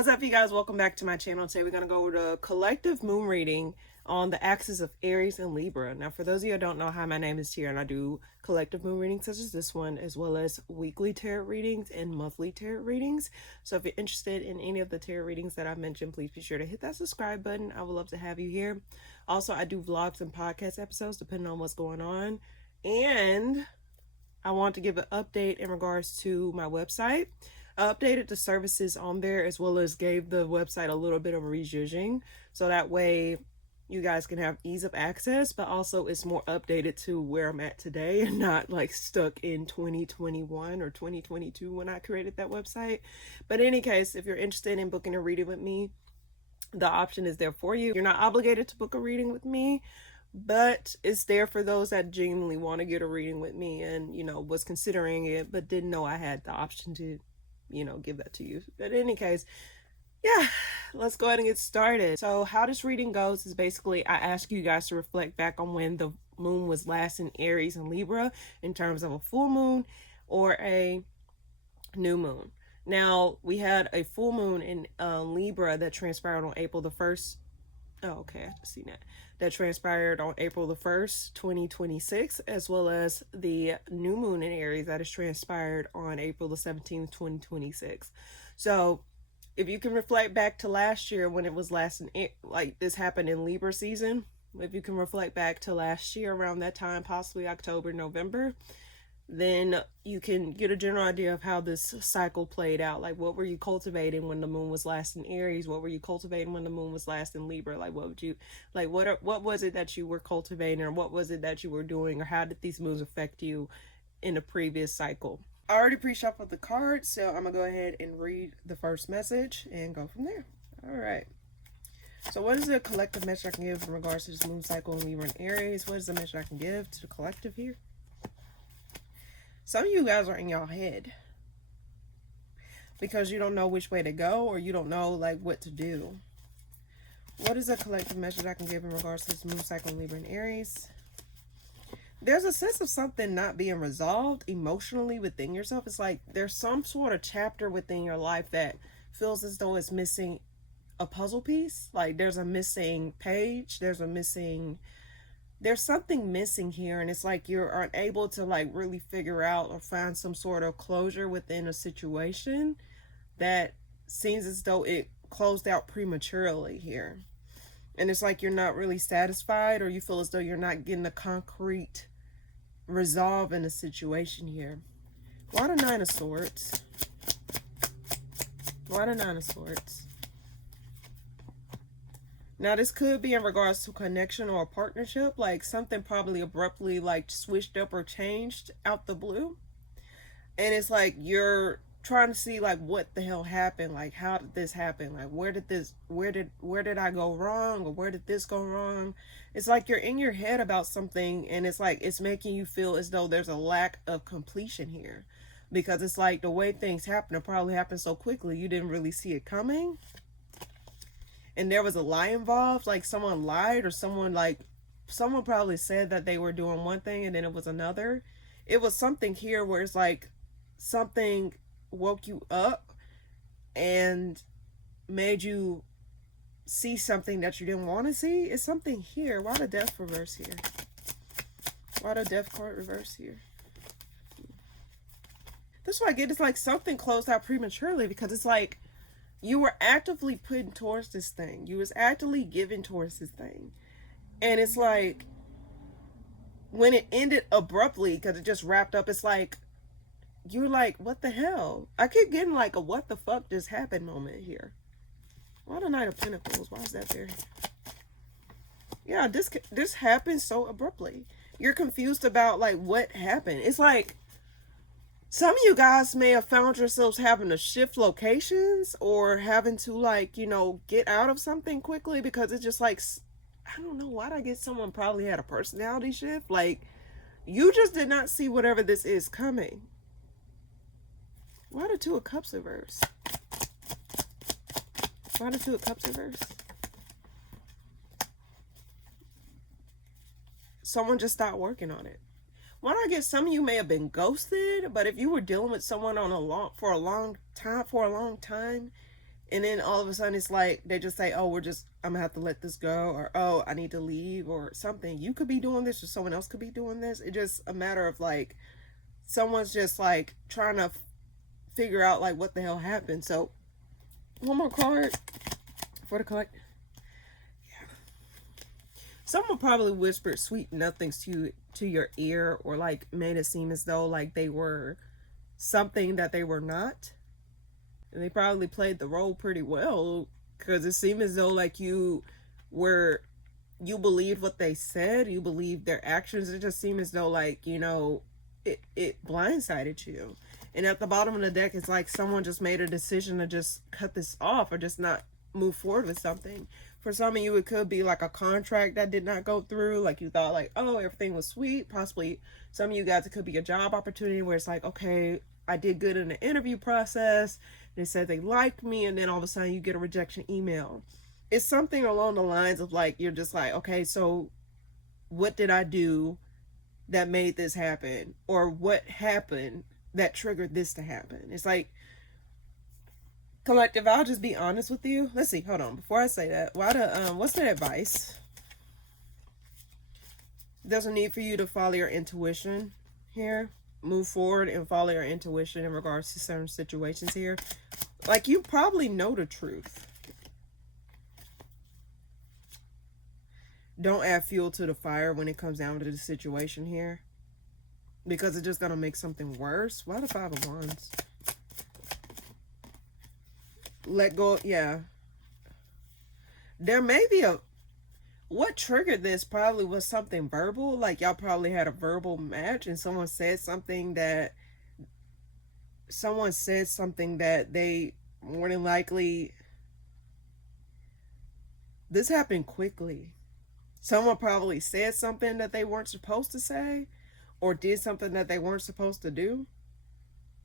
What's up, you guys? Welcome back to my channel. Today we're going to go over the collective moon reading on the axis of Aries and Libra. Now, for those of you who don't know, hi, my name is Tia, and I do collective moon readings such as this one, as well as weekly tarot readings and monthly tarot readings. So if you're interested in any of the tarot readings that I've mentioned, please be sure to hit that subscribe button. I would love to have you here. Also, I do vlogs and podcast episodes depending on what's going on. And I want to give an update in regards to my website. I updated the services on there, as well as gave the website a little bit of a rejudging, so that way you guys can have ease of access, but also it's more updated to where I'm at today and not like stuck in 2021 or 2022 when I created that website. But in any case, if you're interested in booking a reading with me, the option is there for you. You're not obligated to book a reading with me, but it's there for those that genuinely want to get a reading with me and, was considering it, but didn't know I had the option to, give that to you. But in any case, yeah, let's go ahead and get started. So how this reading goes is basically I ask you guys to reflect back on when the moon was last in Aries and Libra in terms of a full moon or a new moon. Now, we had a full moon in Libra that transpired on April the 1st. Oh, okay, I see that. That transpired on April the 1st, 2026, as well as the new moon in Aries that has transpired on April the 17th, 2026. So if you can reflect back to last year when it was last in, like this happened in Libra season, if you can reflect back to last year around that time, possibly October, November, then you can get a general idea of how this cycle played out. Like, what were you cultivating when the moon was last in Aries? What were you cultivating when the moon was last in Libra? Like, what was it that you were cultivating, or what was it that you were doing, or how did these moons affect you in the previous cycle? I already pre-shuffled the cards, so I'm gonna go ahead and read the first message and go from there. All right. So what is the collective message I can give in regards to this moon cycle in Libra and Aries? What is the message I can give to the collective here? Some of you guys are in your head because you don't know which way to go, or you don't know like what to do. What is a collective message I can give in regards to this moon cycle in Libra and Aries? There's a sense of something not being resolved emotionally within yourself. It's like there's some sort of chapter within your life that feels as though it's missing a puzzle piece. Like there's a missing page, there's something missing here, and it's like you're unable to like really figure out or find some sort of closure within a situation that seems as though it closed out prematurely here. And it's like you're not really satisfied, or you feel as though you're not getting a concrete resolve in a situation here. Why the Nine of Swords? Why the Nine of Swords? Now, this could be in regards to connection or a partnership, like something probably abruptly like switched up or changed out the blue. And it's like you're trying to see like what the hell happened, like how did this happen, like where did I go wrong, or where did this go wrong? It's like you're in your head about something, and it's like it's making you feel as though there's a lack of completion here, because it's like the way things happen, it probably happened so quickly you didn't really see it coming. And there was a lie involved, like someone lied, or someone probably said that they were doing one thing and then it was another. It was something here where it's like something woke you up and made you see something that you didn't want to see. It's something here. Why the Death reverse here? Why the Death card reverse here? That's what I get. It's like something closed out prematurely, because it's like you were actively putting towards this thing. You was actively giving towards this thing. And it's like when it ended abruptly, because it just wrapped up, it's like you're like, what the hell? I keep getting like a what the fuck just happened moment here. Why the Knight of Pentacles? Why is that there? Yeah, this happened so abruptly. You're confused about like what happened. It's like some of you guys may have found yourselves having to shift locations, or having to like, get out of something quickly, because it's just like, I don't know, why'd I get someone probably had a personality shift? Like you just did not see whatever this is coming. Why the Two of Cups reverse? Why the Two of Cups reverse? Someone just stopped working on it. Why do I get some of you may have been ghosted, but if you were dealing with someone for a long time, And then all of a sudden it's like they just say, oh, I'm gonna have to let this go, or oh, I need to leave, or something. You could be doing this, or someone else could be doing this. It's just a matter of like someone's just like trying to figure out like what the hell happened. So one more card for the collect. Someone probably whispered sweet nothings to your ear, or like made it seem as though like they were something that they were not. And they probably played the role pretty well, because it seemed as though like were you believed what they said, you believed their actions. It just seemed as though like, it blindsided you. And at the bottom of the deck, it's like someone just made a decision to just cut this off, or just not move forward with something. For some of you, it could be like a contract that did not go through. Like you thought like, oh, everything was sweet. Possibly some of you guys, it could be a job opportunity where it's like, okay, I did good in the interview process. They said they liked me, and then all of a sudden you get a rejection email. It's something along the lines of like, you're just like, okay, so what did I do that made this happen? Or what happened that triggered this to happen? It's like, collective, I'll just be honest with you. Let's see, hold on. Before I say that, what's that advice? There's a need for you to follow your intuition here. Move forward and follow your intuition in regards to certain situations here. Like, you probably know the truth. Don't add fuel to the fire when it comes down to the situation here, because it's just going to make something worse. Why the Five of Wands? Let go. Yeah. There may be what triggered this probably was something verbal. Like, y'all probably had a verbal match, and someone said something that they more than likely, this happened quickly. Someone probably said something that they weren't supposed to say, or did something that they weren't supposed to do.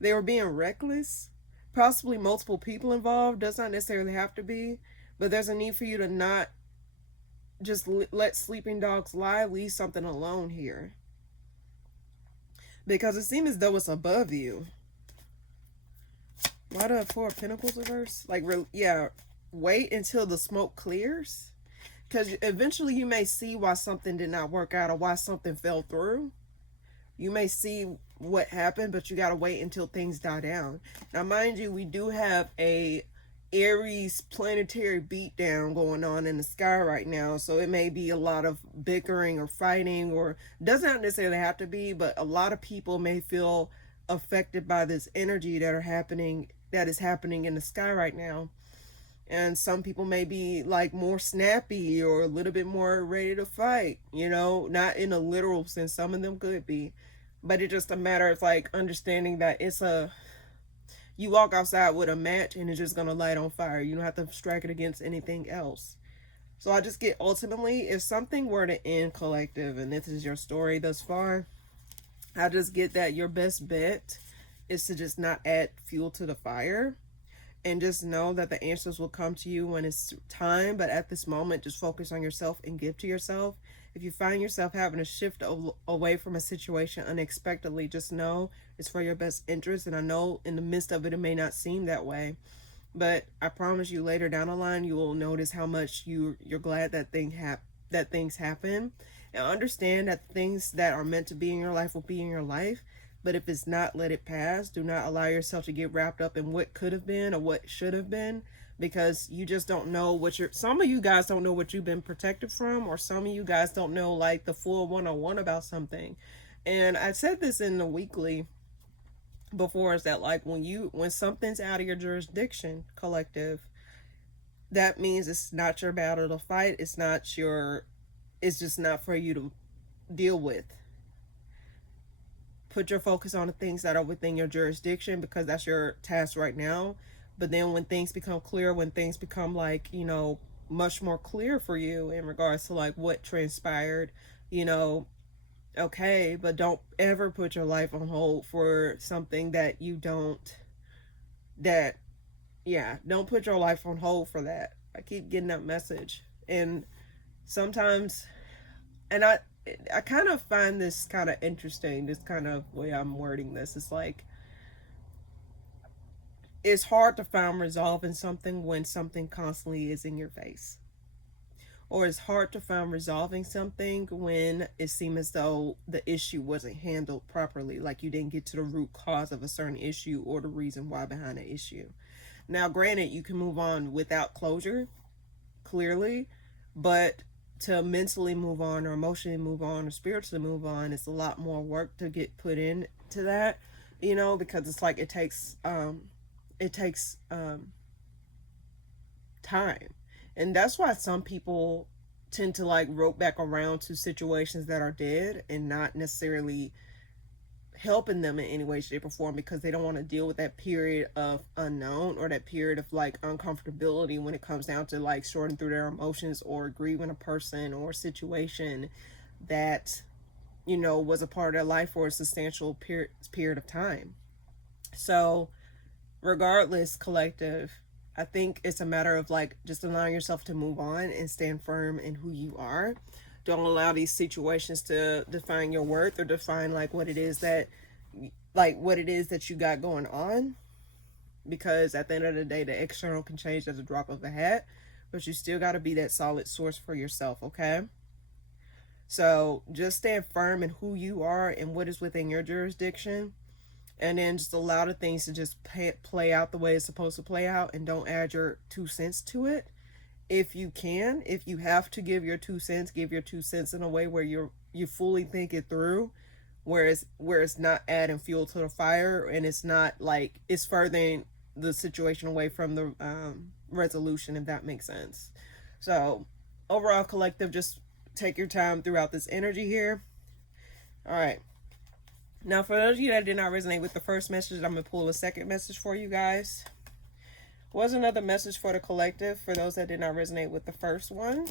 They were being reckless. Possibly multiple people involved. Does not necessarily have to be, but there's a need for you to not just let sleeping dogs lie. Leave something alone here, because it seems as though it's above you. Why the Four of Pentacles reverse? Like, yeah, wait until the smoke clears, because eventually you may see why something did not work out, or why something fell through. You may see what happened, but you got to wait until things die down. Now, mind you, we do have a Aries planetary beatdown going on in the sky right now. So it may be a lot of bickering or fighting, or doesn't necessarily have to be, but a lot of people may feel affected by this energy that is happening in the sky right now. And some people may be like more snappy, or a little bit more ready to fight, not in a literal sense. Some of them could be, but it's just a matter of like understanding that you walk outside with a match and it's just going to light on fire. You don't have to strike it against anything else. So I just get, ultimately, if something were to end, collective, and this is your story thus far, I just get that your best bet is to just not add fuel to the fire, and just know that the answers will come to you when it's time. But at this moment, just focus on yourself and give to yourself. If you find yourself having to shift away from a situation unexpectedly, just know it's for your best interest. And I know in the midst of it, it may not seem that way, but I promise you, later down the line, you will notice how much you're glad that things happen. And understand that things that are meant to be in your life will be in your life. But if it's not, let it pass. Do not allow yourself to get wrapped up in what could have been or what should have been, because you just don't know some of you guys don't know what you've been protected from, or some of you guys don't know like the full 101 about something. And I said this in the weekly before, is that like when something's out of your jurisdiction, collective, that means it's not your battle to fight. It's just not for you to deal with. Put your focus on the things that are within your jurisdiction, because that's your task right now. But then when things become clear, when things become like, much more clear for you in regards to like what transpired, okay, but don't ever put your life on hold for something that don't put your life on hold for that. I keep getting that message. And sometimes, and I kind of find this kind of interesting, this kind of way I'm wording this. It's like, it's hard to find resolve in something when something constantly is in your face. Or it's hard to find resolving something when it seems as though the issue wasn't handled properly, like you didn't get to the root cause of a certain issue or the reason why behind the issue. Now, granted, you can move on without closure, clearly, but to mentally move on or emotionally move on or spiritually move on, it's a lot more work to get put into that, because it's like it takes time. And that's why some people tend to like rope back around to situations that are dead and not necessarily helping them in any way, shape, or form, because they don't want to deal with that period of unknown or that period of like uncomfortability when it comes down to like sorting through their emotions or grieving a person or situation that was a part of their life for a substantial period of time. So regardless, collective, I think it's a matter of like just allowing yourself to move on and stand firm in who you are. Don't allow these situations to define your worth or define like what it is that you got going on, because at the end of the day, the external can change at a drop of a hat, but you still got to be that solid source for yourself. Okay, so just stand firm in who you are and what is within your jurisdiction, and then just allow the things to just play out the way it's supposed to play out, and don't add your 2 cents to it. If you can, if you have to give your 2 cents, give your 2 cents in a way where you fully think it through, where it's not adding fuel to the fire, and it's not like it's furthering the situation away from the resolution, if that makes sense. So overall, collective, just take your time throughout this energy here. All right. Now, for those of you that did not resonate with the first message, I'm going to pull a second message for you guys. Was another message for the collective for those that did not resonate with the first one?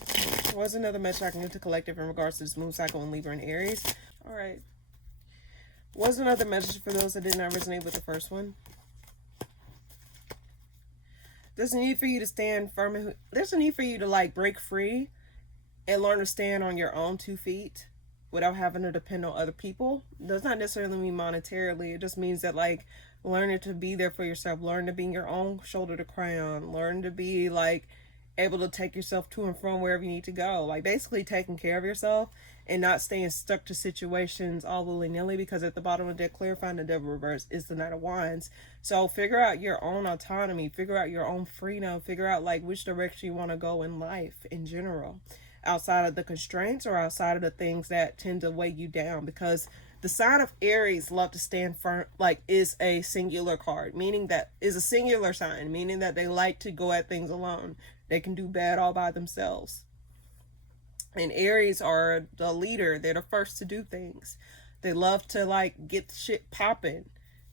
Was another message I can give to collective in regards to this moon cycle in Libra and Aries? All right. Was another message for those that did not resonate with the first one? There's a need for you to stand firm. There's a need for you to like break free and learn to stand on your own 2 feet without having to depend on other people. Does not necessarily mean monetarily. It just means that like learning to be there for yourself, learn to be your own shoulder to cry on, learn to be like able to take yourself to and from wherever you need to go. Like basically taking care of yourself and not staying stuck to situations all willy-nilly, because at the bottom of the deck, clarifying the devil reverse is the Knight of Wands. So figure out your own autonomy, figure out your own freedom, figure out like which direction you want to go in life in general, outside of the constraints or outside of the things that tend to weigh you down. Because the sign of Aries love to stand firm, like is a singular card, meaning that is a singular sign, meaning that they like to go at things alone. They can do bad all by themselves. And Aries are the leader. They're the first to do things. They love to like get shit popping.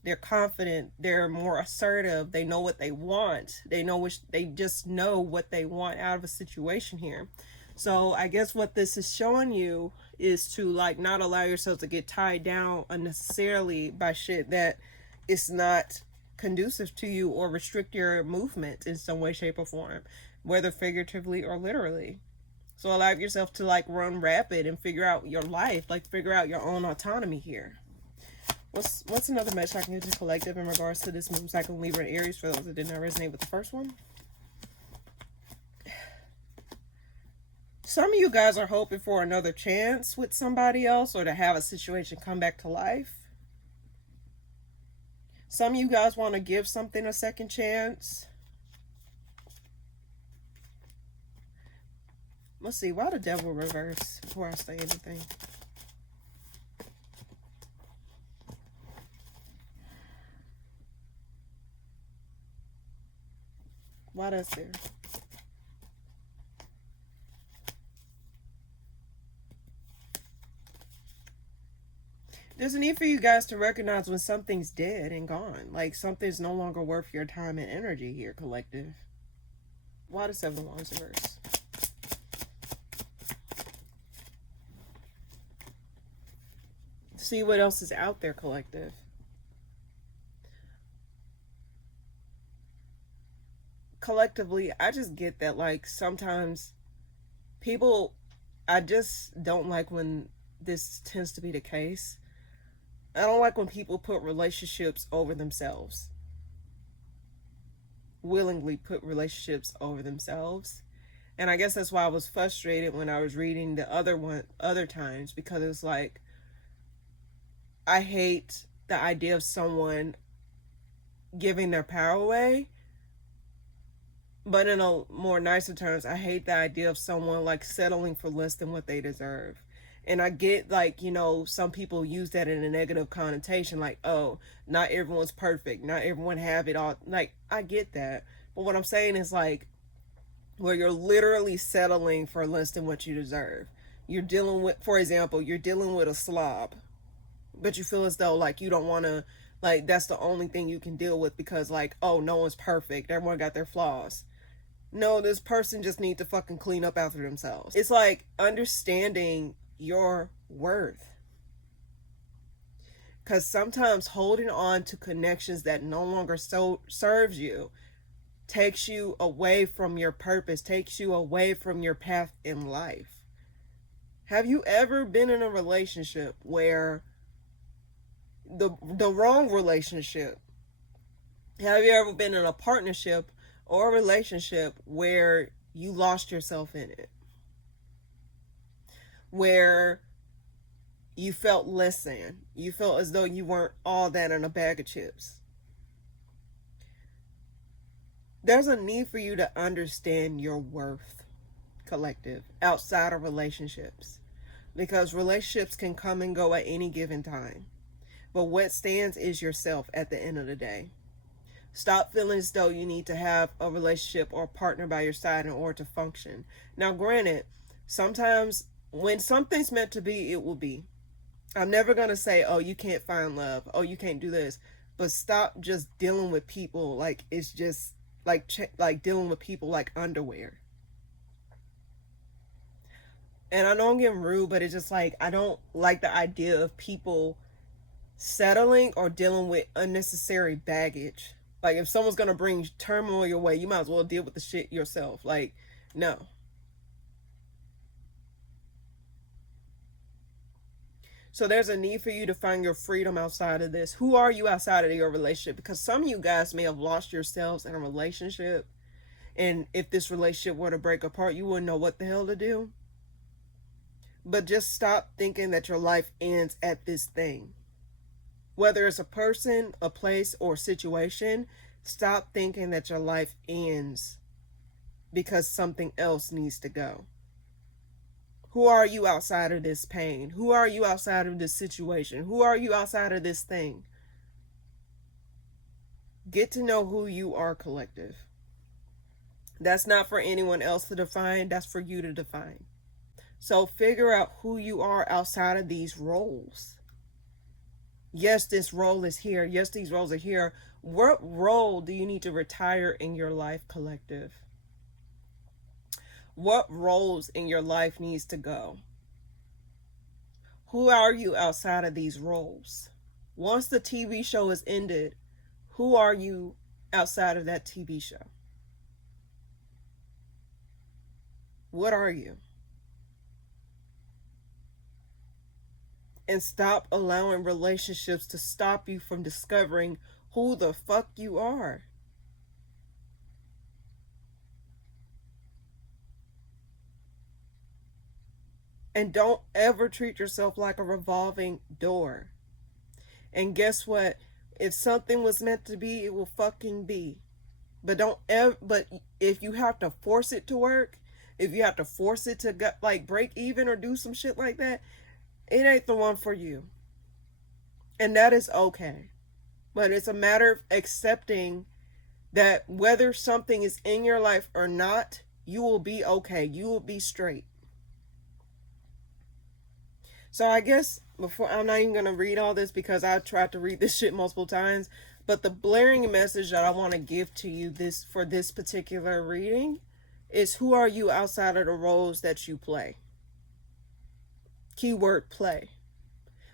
They're confident. They're more assertive. They know what they want. They just know what they want out of a situation here. So I guess what this is showing you is to like not allow yourself to get tied down unnecessarily by shit that is not conducive to you or restrict your movement in some way, shape, or form, whether figuratively or literally. So allow yourself to like run rapid and figure out your life, like figure out your own autonomy here. What's another message I can give to collective in regards to this moon cycle Libra and Aries for those that did not resonate with the first one? Some of you guys are hoping for another chance with somebody else or to have a situation come back to life. Some of you guys want to give something a second chance. Let's see, why the devil reverse before I say anything? Why that's there? There's a need for you guys to recognize when something's dead and gone. Like something's no longer worth your time and energy here, collective. Why the 7 of Wands reverse? See what else is out there, collective. Collectively, I just get that like sometimes people, I just don't like when this tends to be the case. I don't like when people put relationships over themselves. willingly put relationships over themselves. And I guess that's why I was frustrated when I was reading the other times, because it's like, I hate the idea of someone giving their power away. But in a more nicer terms, I hate the idea of someone like settling for less than what they deserve. And I get, like, some people use that in a negative connotation, like, oh, not everyone's perfect, not everyone have it all. Like, I get that. But what I'm saying is, like, where you're literally settling for less than what you deserve. You're dealing with, for example, you're dealing with a slob, but you feel as though, like, you don't want to, like, that's the only thing you can deal with because, like, oh, no one's perfect, everyone got their flaws. No, this person just needs to fucking clean up after themselves. It's like understanding your worth. Because sometimes holding on to connections that no longer serves you takes you away from your purpose, takes you away from your path in life. Have you ever been in a relationship where the wrong relationship? Have you ever been in a partnership or a relationship where you lost yourself in it? Where you felt less than. You felt as though you weren't all that in a bag of chips. There's a need for you to understand your worth, collective, outside of relationships. Because relationships can come and go at any given time. But what stands is yourself at the end of the day. Stop feeling as though you need to have a relationship or a partner by your side in order to function. Now, granted, sometimes when something's meant to be, it will be. I'm never going to say, oh, you can't find love. Oh, you can't do this. But stop just dealing with people like it's just like dealing with people like underwear. And I know I'm getting rude, but it's just like, I don't like the idea of people settling or dealing with unnecessary baggage. Like, if someone's going to bring turmoil your way, you might as well deal with the shit yourself. Like, no. So there's a need for you to find your freedom outside of this. Who are you outside of your relationship? Because some of you guys may have lost yourselves in a relationship. And if this relationship were to break apart, you wouldn't know what the hell to do. But just stop thinking that your life ends at this thing. Whether it's a person, a place, or a situation, stop thinking that your life ends because something else needs to go. Who are you outside of this pain? Who are you outside of this situation? Who are you outside of this thing? Get to know who you are, collective. That's not for anyone else to define. That's for you to define. So figure out who you are outside of these roles. Yes, this role is here. Yes, these roles are here. What role do you need to retire in your life, collective? What roles in your life needs to go? Who are you outside of these roles? Once the TV show is ended, who are you outside of that TV show? What are you? And stop allowing relationships to stop you from discovering who the fuck you are. And don't ever treat yourself like a revolving door. And guess what? If something was meant to be, it will fucking be. But don't ever, but if you have to force it to work, if you have to force it to get, like, break even or do some shit like that, it ain't the one for you. And that is okay. But it's a matter of accepting that whether something is in your life or not, you will be okay. You will be straight. So I guess I'm not even going to read all this because I tried to read this shit multiple times. But the blaring message that I want to give to you for this particular reading is, who are you outside of the roles that you play? Keyword play.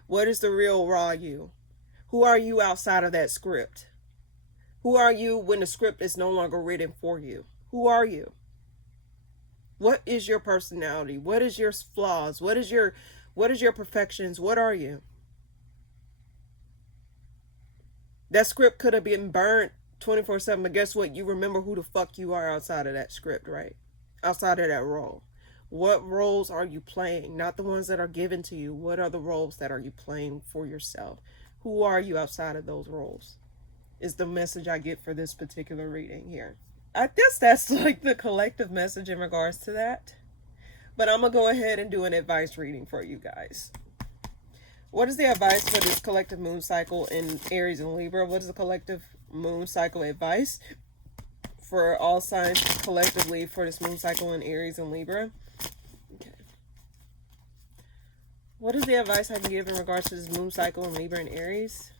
What is the real raw you? Who are you outside of that script? Who are you when the script is no longer written for you? Who are you? What is your personality? What is your flaws? What is your perfections? What are you? That script could have been burnt 24/7. But guess what? You remember who the fuck you are outside of that script, right? Outside of that role. What roles are you playing? Not the ones that are given to you. What are the roles that are you playing for yourself? Who are you outside of those roles? Is the message I get for this particular reading here. I guess that's like the collective message in regards to that. But I'm going to go ahead and do an advice reading for you guys. What is the advice for this collective moon cycle in Aries and Libra? What is the collective moon cycle advice for all signs collectively for this moon cycle in Aries and Libra? Okay. What is the advice I can give in regards to this moon cycle in Libra and Aries?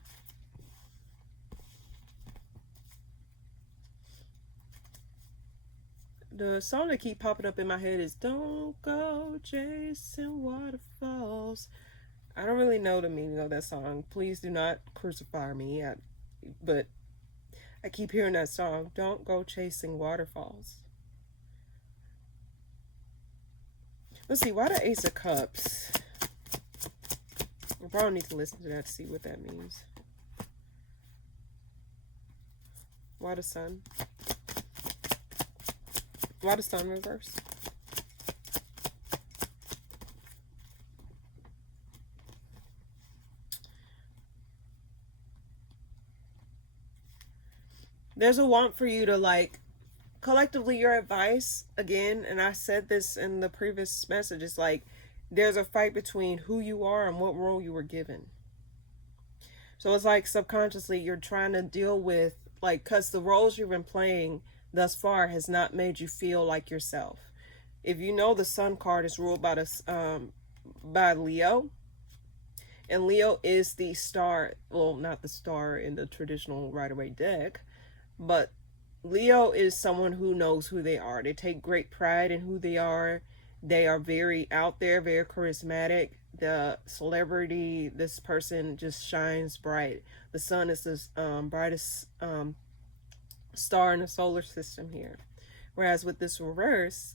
The song that keep popping up in my head is "Don't Go Chasing Waterfalls." I don't really know the meaning of that song. Please do not crucify me. But I keep hearing that song. Don't go chasing waterfalls. Let's see. Why the Ace of Cups? I probably need to listen to that to see what that means. Why the Sun? Why the Sun reverse? There's a want for you to like collectively your advice again, and I said this in the previous message, it's like there's a fight between who you are and what role you were given. So it's like subconsciously you're trying to deal with like, because the roles you've been playing thus far has not made you feel like yourself. If you know, the Sun card is ruled by Leo, and Leo is the star, well, not the star in the traditional Rider-Waite deck, but Leo is someone who knows who they are. They take great pride in who they are. They are very out there, very charismatic. The celebrity, this person just shines bright. The sun is the brightest star in the solar system here. Whereas with this reverse,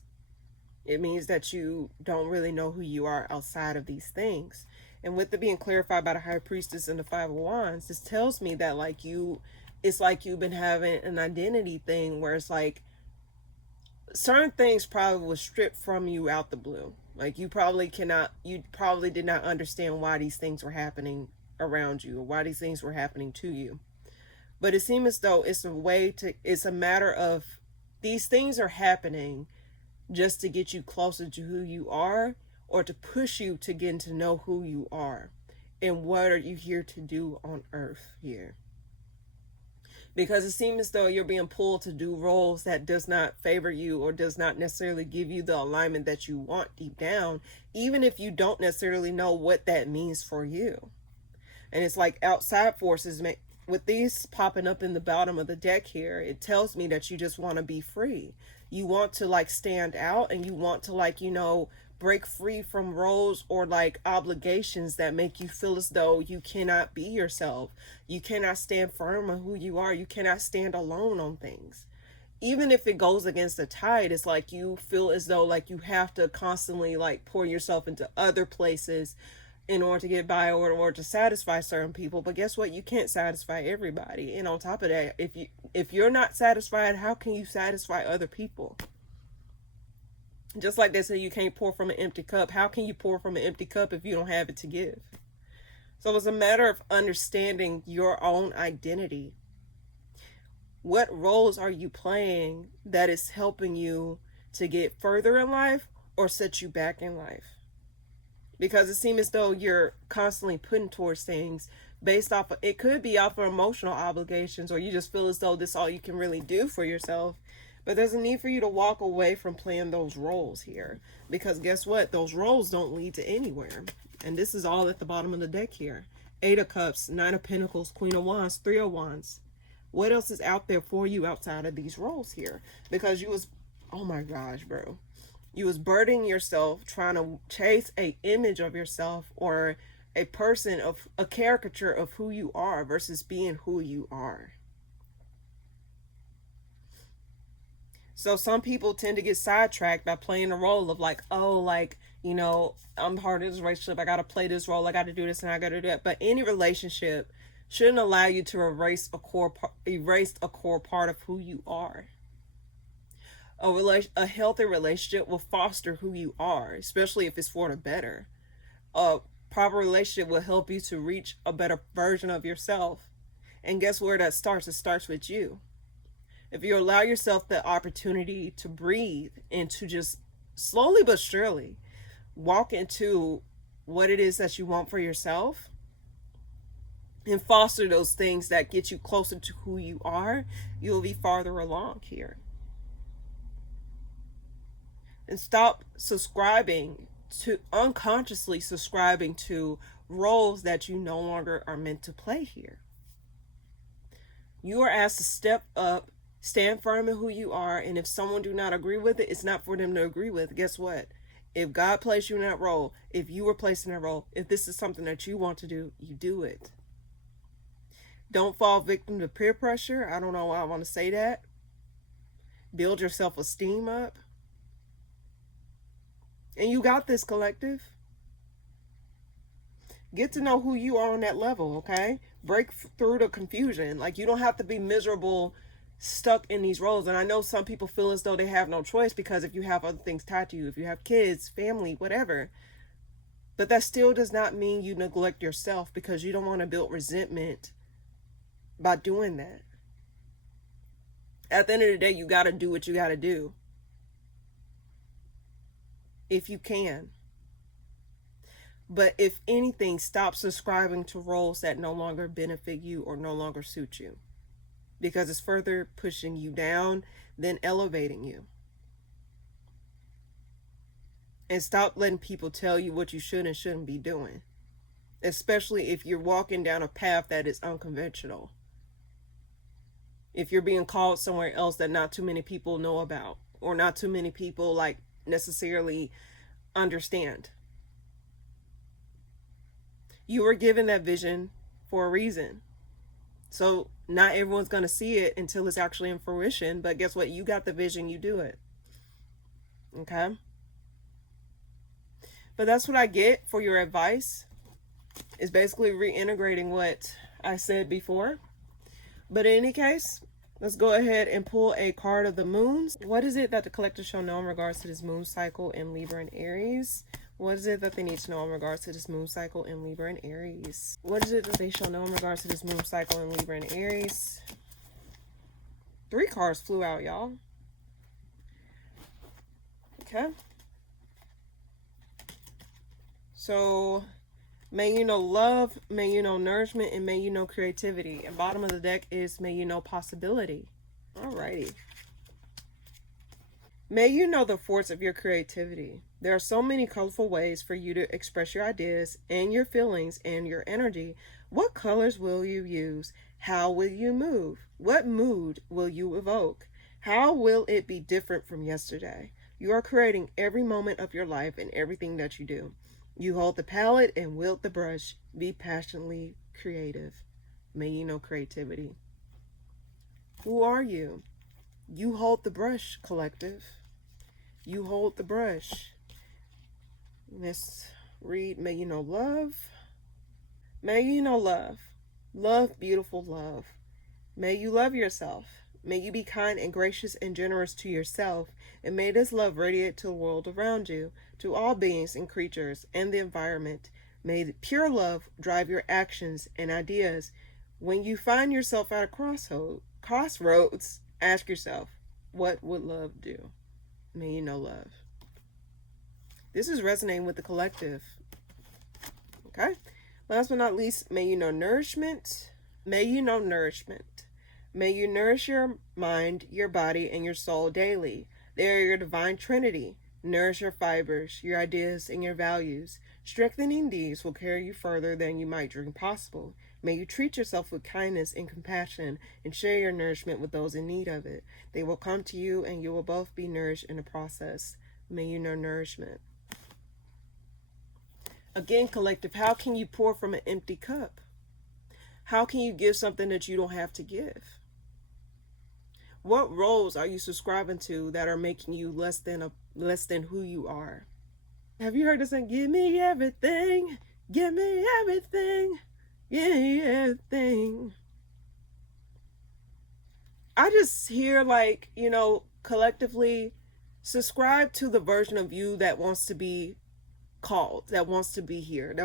it means that you don't really know who you are outside of these things. And with it being clarified by the High Priestess and the Five of Wands, this tells me that like it's like you've been having an identity thing where it's like certain things probably was stripped from you out the blue. Like you probably did not understand why these things were happening around you or why these things were happening to you. But it seems as though it's a matter of these things are happening just to get you closer to who you are or to push you to get to know who you are and what are you here to do on earth here. Because it seems as though you're being pulled to do roles that does not favor you or does not necessarily give you the alignment that you want deep down, even if you don't necessarily know what that means for you. And it's like outside forces, with these popping up in the bottom of the deck here, it tells me that you just want to be free. You want to like stand out and you want to like, break free from roles or like obligations that make you feel as though you cannot be yourself. You cannot stand firm on who you are. You cannot stand alone on things. Even if it goes against the tide, it's like you feel as though like you have to constantly like pour yourself into other places in order to get by or to satisfy certain people. But guess what? You can't satisfy everybody. And on top of that, if you're not satisfied, how can you satisfy other people? Just like they say you can't pour from an empty cup. How can you pour from an empty cup if you don't have it to give? So it's a matter of understanding your own identity. What roles are you playing that is helping you to get further in life or set you back in life? Because it seems as though you're constantly putting towards things based off of, it could be off of emotional obligations, or you just feel as though this is all you can really do for yourself. But there's a need for you to walk away from playing those roles here. Because guess what? Those roles don't lead to anywhere. And this is all at the bottom of the deck here. 8 of Cups, 9 of Pentacles, Queen of Wands, 3 of Wands. What else is out there for you outside of these roles here? Because you was, oh my gosh, bro. You was burdening yourself trying to chase a image of yourself or a person of a caricature of who you are versus being who you are. So some people tend to get sidetracked by playing the role of like, oh, like, I'm part of this relationship. I got to play this role. I got to do this and I got to do that. But any relationship shouldn't allow you to erase a core part of who you are. A healthy relationship will foster who you are, especially if it's for the better. A proper relationship will help you to reach a better version of yourself. And guess where that starts? It starts with you. If you allow yourself the opportunity to breathe and to just slowly but surely walk into what it is that you want for yourself and foster those things that get you closer to who you are, you'll be farther along here. And stop unconsciously subscribing to roles that you no longer are meant to play here. You are asked to step up, stand firm in who you are, and if someone do not agree with it, it's not for them to agree with. Guess what? If God placed you in that role, if you were placed in that role, if this is something that you want to do, you do it. Don't fall victim to peer pressure. I don't know why I want to say that. Build your self-esteem up. And you got this, collective. Get to know who you are on that level, okay? Break through the confusion. Like, you don't have to be miserable, stuck in these roles. And I know some people feel as though they have no choice because if you have other things tied to you, if you have kids, family, whatever. But that still does not mean you neglect yourself, because you don't want to build resentment by doing that. At the end of the day, you got to do what you got to do. If you can. But if anything, stop subscribing to roles that no longer benefit you or no longer suit you, because it's further pushing you down than elevating you. And stop letting people tell you what you should and shouldn't be doing, especially if you're walking down a path that is unconventional. If you're being called somewhere else that not too many people know about, or not too many people like necessarily understand. You were given that vision for a reason. So not everyone's going to see it until it's actually in fruition. But guess what? You got the vision, you do it. Okay? But that's what I get for your advice. Is basically reintegrating what I said before. But in any case, let's go ahead and pull a card of the moons. What is it that the collector shall know in regards to this moon cycle in Libra and Aries? What is it that they need to know in regards to this moon cycle in Libra and Aries? What is it that they shall know in regards to this moon cycle in Libra and Aries? 3 cards flew out, y'all. Okay. So, may you know love, may you know nourishment, and may you know creativity. And bottom of the deck is may you know possibility. Alrighty. May you know the force of your creativity. There are so many colorful ways for you to express your ideas and your feelings and your energy. What colors will you use? How will you move? What mood will you evoke? How will it be different from yesterday? You are creating every moment of your life and everything that you do. You hold the palette and wield the brush. Be passionately creative. May you know creativity. Who are you? You hold the brush, collective. You hold the brush. Let's read, may you know love. May you know love. Love, beautiful love. May you love yourself. May you be kind and gracious and generous to yourself. And may this love radiate to the world around you, to all beings and creatures and the environment. May pure love drive your actions and ideas. When you find yourself at a crossroads, ask yourself, what would love do? May you know love. This is resonating with the collective. Okay? Last but not least, may you know nourishment. May you know nourishment. May you nourish your mind, your body, and your soul daily. They are your divine trinity. Nourish your fibers, your ideas, and your values. Strengthening these will carry you further than you might dream possible. May you treat yourself with kindness and compassion and share your nourishment with those in need of it. They will come to you and you will both be nourished in the process. May you know nourishment. Again, collective, how can you pour from an empty cup? How can you give something that you don't have to give? What roles are you subscribing to that are making you less than who you are? Have you heard the saying, give me everything, give me everything? Yeah, thing. I just hear, like, collectively subscribe to the version of you that wants to be called, that wants to be here,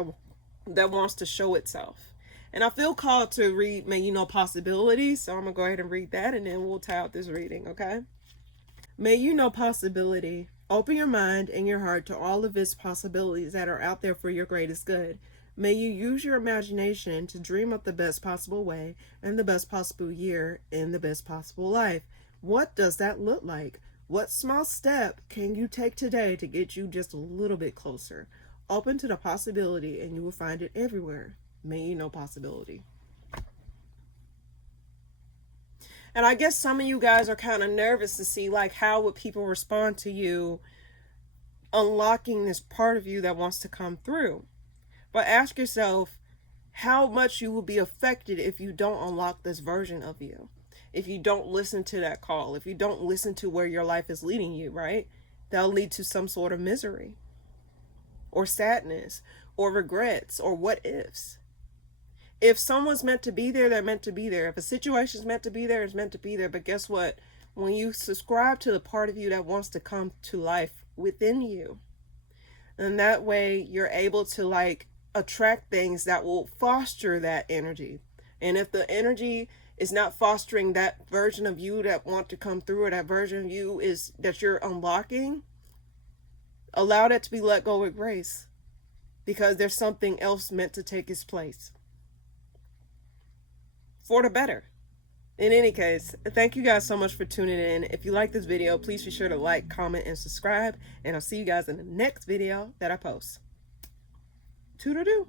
that wants to show itself. And I feel called to read May You Know Possibilities, so I'm gonna go ahead and read that and then we'll tie out this reading, okay? May you know possibility. Open your mind and your heart to all of its possibilities that are out there for your greatest good. May you use your imagination to dream up the best possible way and the best possible year in the best possible life. What does that look like? What small step can you take today to get you just a little bit closer? Open to the possibility and you will find it everywhere. May you know possibility. And I guess some of you guys are kind of nervous to see, like, how would people respond to you unlocking this part of you that wants to come through. But ask yourself how much you will be affected if you don't unlock this version of you. If you don't listen to that call, if you don't listen to where your life is leading you, right? That'll lead to some sort of misery or sadness or regrets or what ifs. If someone's meant to be there, they're meant to be there. If a situation's meant to be there, it's meant to be there. But guess what? When you subscribe to the part of you that wants to come to life within you, and that way you're able to, like, attract things that will foster that energy. And if the energy is not fostering that version of you that want to come through, or that version of you is that you're unlocking, allow that to be let go with grace, because there's something else meant to take its place for the better. In any case, thank you guys so much for tuning in. If you like this video, please be sure to like, comment, and subscribe. And I'll see you guys in the next video that I post. Toodaloo.